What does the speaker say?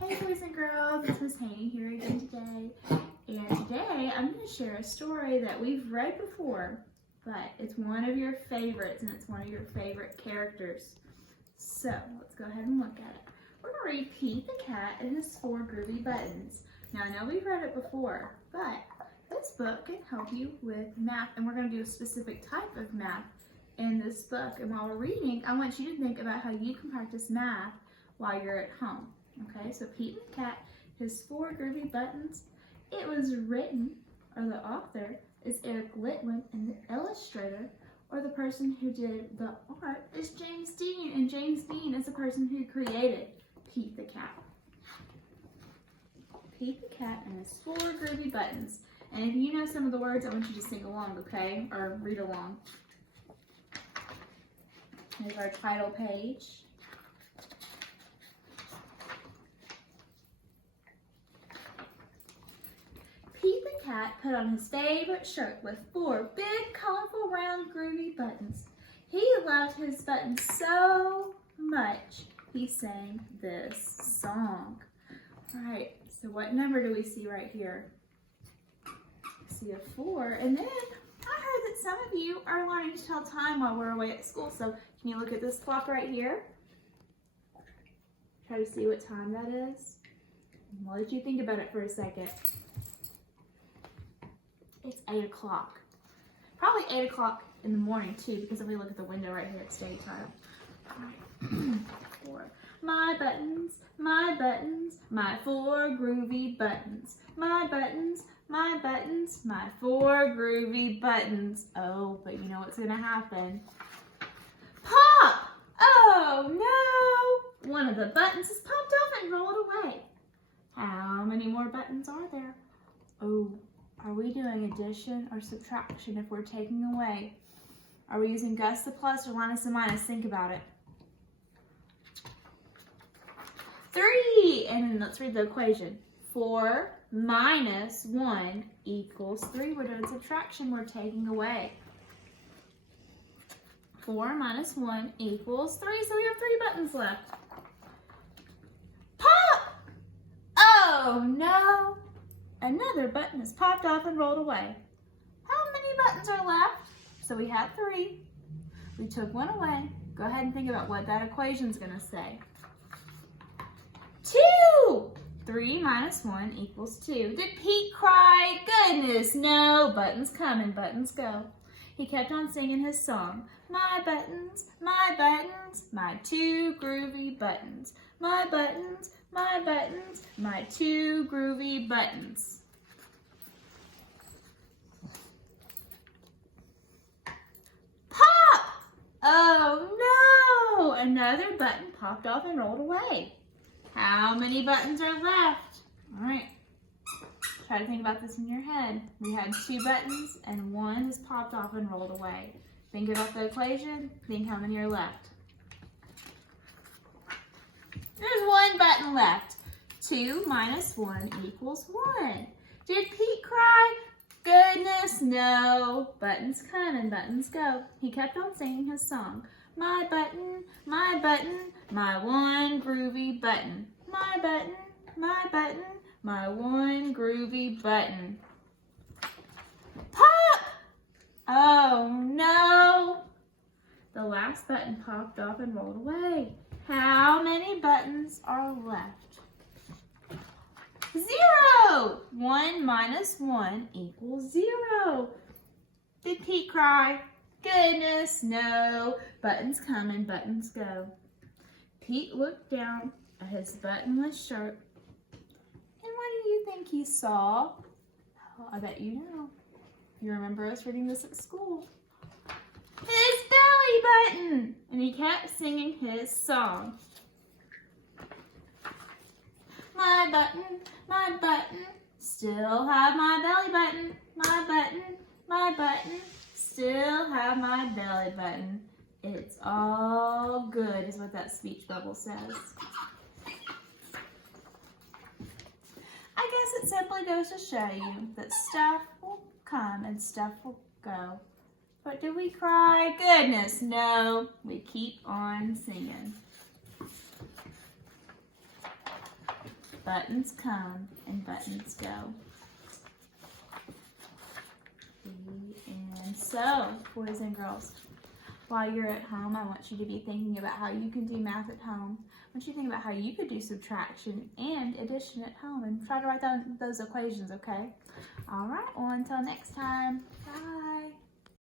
Hey boys and girls, it's Miss Haynie here again today. And today I'm going to share a story that we've read before, but it's one of your favorites and it's one of your favorite characters. So let's go ahead and look at it. We're going to read Pete the Cat and his 4 groovy buttons. Now I know we've read it before, but this book can help you with math, and we're going to do a specific type of math in this book. And while we're reading, I want you to think about how you can practice math while you're at home. Okay, so Pete the Cat, his 4 groovy buttons. It was written, or the author, is Eric Litwin, and the illustrator, or the person who did the art, is James Dean. And James Dean is the person who created Pete the Cat. Pete the Cat and his 4 groovy buttons. And if you know some of the words, I want you to sing along, okay? Or read along. Here's our title page. Pete the Cat put on his favorite shirt with 4 big, colorful, round, groovy buttons. He loved his buttons so much, he sang this song. All right, so what number do we see right here? We see a 4, and then I heard that some of you are learning to tell time while we're away at school, so can you look at this clock right here? Try to see what time that is. I'll let you think about it for a second. It's 8 o'clock. Probably 8 o'clock in the morning too, because if we look at the window right here, it's daytime. Alright. 4. My buttons, my 4 groovy buttons. My buttons, my 4 groovy buttons. Oh, but you know what's gonna happen? Pop! Oh no! One of the buttons has popped off and rolled away. How many more buttons are there? Oh. Are we doing addition or subtraction if we're taking away? Are we using Gus the plus or Linus the minus? Think about it. 3, and then let's read the equation. 4 minus 1 equals 3. We're doing subtraction, we're taking away. 4 minus 1 equals 3, so we have 3 buttons left. Pop! Oh no! Another button has popped off and rolled away. How many buttons are left? So we had 3. We took 1 away. Go ahead and think about what that equation's gonna say. 2! 3 minus 1 equals 2. Did Pete cry? Goodness, no. Buttons come and buttons go. He kept on singing his song. My 2 groovy buttons. My 2 groovy buttons. Pop! Oh no! Another button popped off and rolled away. How many buttons are left? All right. Try to think about this in your head. We had 2 buttons and 1 has popped off and rolled away. Think about the equation. Think how many are left. There's 1 button left. 2 minus 1 equals 1. Did Pete cry? Goodness, no. Buttons come and buttons go. He kept on singing his song. My 1 groovy button. My 1 groovy button. Pop! Oh no! The last button popped off and rolled away. How many buttons are left? 0! 1 minus 1 equals 0. Did Pete cry? Goodness, no. Buttons come and buttons go. Pete looked down at his buttonless shirt. And what do you think he saw? Oh, I bet you know. You remember us reading this at school. His belly button! And he kept singing his song. My button, still have my belly button. My button, still have my belly button. It's all good, is what that speech bubble says. I guess it simply goes to show you that stuff will come and stuff will go. But do we cry? Goodness, no. We keep on singing. buttons come and buttons go. And so, boys and girls, while you're at home, I want you to be thinking about how you can do math at home. I want you to think about how you could do subtraction and addition at home and try to write down those equations, okay? All right, well, until next time, bye.